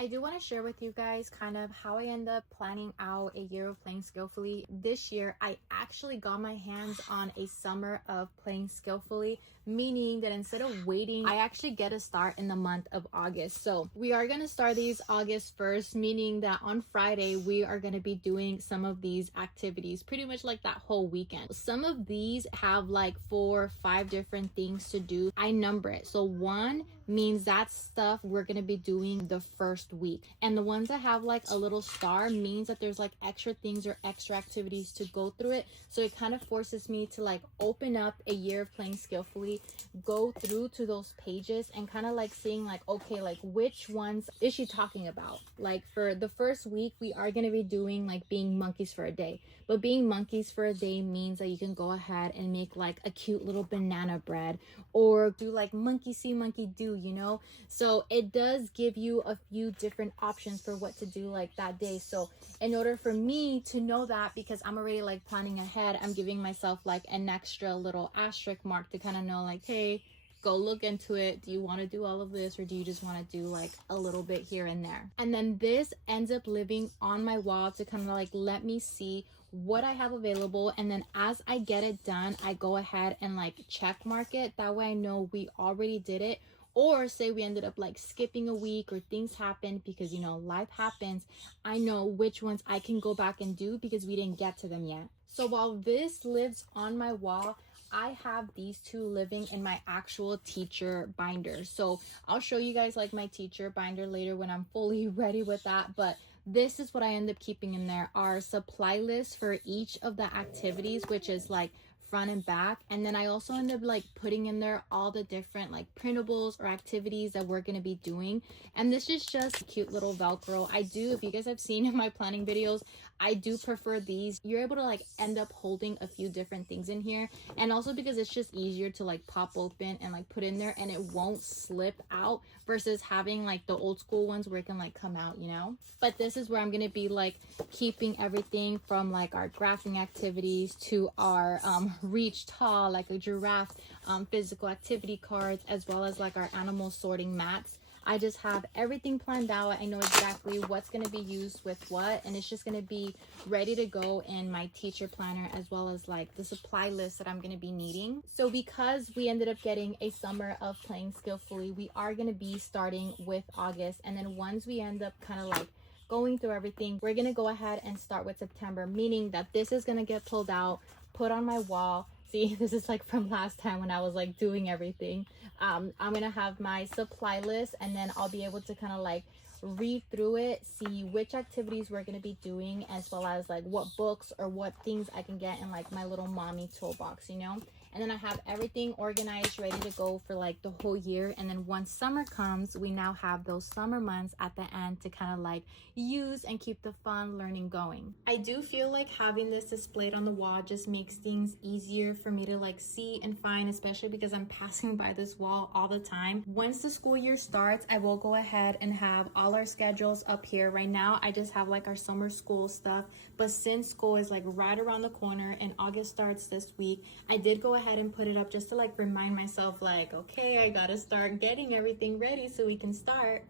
I do want to share with you guys kind of how I end up planning out a year of playing skillfully. This year, I actually got my hands on a summer of playing skillfully, meaning that instead of waiting, I actually get a start in the month of August. So we are going to start these August 1st, meaning that on Friday, we are going to be doing some of these activities, pretty much like that whole weekend. Some of these have like 4 or 5 different things to do. I number it. So 1 means that stuff we're going to be doing the first week, and the ones that have like a little star means that there's like extra things or extra activities to go through it. So it kind of forces me to like open up a year of playing skillfully, go through to those pages and kind of like seeing like, okay, like which ones is she talking about? Like for the first week, we are going to be doing like being monkeys for a day, but being monkeys for a day means that you can go ahead and make like a cute little banana bread or do like monkey see monkey do, you know? So it does give you a few different options for what to do like that day. So in order for me to know that, because I'm already like planning ahead, I'm giving myself like an extra little asterisk mark to kind of know like, hey, go look into it. Do you want to do all of this, or do you just want to do like a little bit here and there? And then this ends up living on my wall to kind of like let me see what I have available. And then as I get it done, I go ahead and like check mark it. That way I know we already did it. Or say we ended up like skipping a week or things happened, because you know life happens. I know which ones I can go back and do because we didn't get to them yet. So while this lives on my wall, I have these 2 living in my actual teacher binder. So I'll show you guys like my teacher binder later when I'm fully ready with that. But this is what I end up keeping in there, our supply list for each of the activities, which is like front and back. And then I also end up like putting in there all the different like printables or activities that we're going to be doing. And this is just cute little Velcro. I do, if you guys have seen in my planning videos, I do prefer these. You're able to like end up holding a few different things in here, and also because it's just easier to like pop open and like put in there and it won't slip out versus having like the old school ones where it can like come out, you know. But this is where I'm going to be like keeping everything from like our graphing activities to our reach tall, like a giraffe, physical activity cards, as well as like our animal sorting mats. I just have everything planned out. I know exactly what's going to be used with what, and it's just going to be ready to go in my teacher planner, as well as like the supply list that I'm going to be needing. So because we ended up getting a summer of playing skillfully, we are going to be starting with August, and then once we end up kind of like going through everything, we're going to go ahead and start with September, meaning that this is going to get pulled out, put on my wall. See, this is like from last time when I was like doing everything. I'm gonna have my supply list, and then I'll be able to kind of like read through it, see which activities we're gonna be doing, as well as like what books or what things I can get in like my little mommy toolbox, you know. And then I have everything organized, ready to go for like the whole year. And then once summer comes, we now have those summer months at the end to kind of like use and keep the fun learning going. I do feel like having this displayed on the wall just makes things easier for me to like see and find, especially because I'm passing by this wall all the time. Once the school year starts, I will go ahead and have all our schedules up here. Right now, I just have like our summer school stuff, but since school is like right around the corner and August starts this week, I did go ahead and put it up just to like remind myself like, okay, I gotta start getting everything ready so we can start.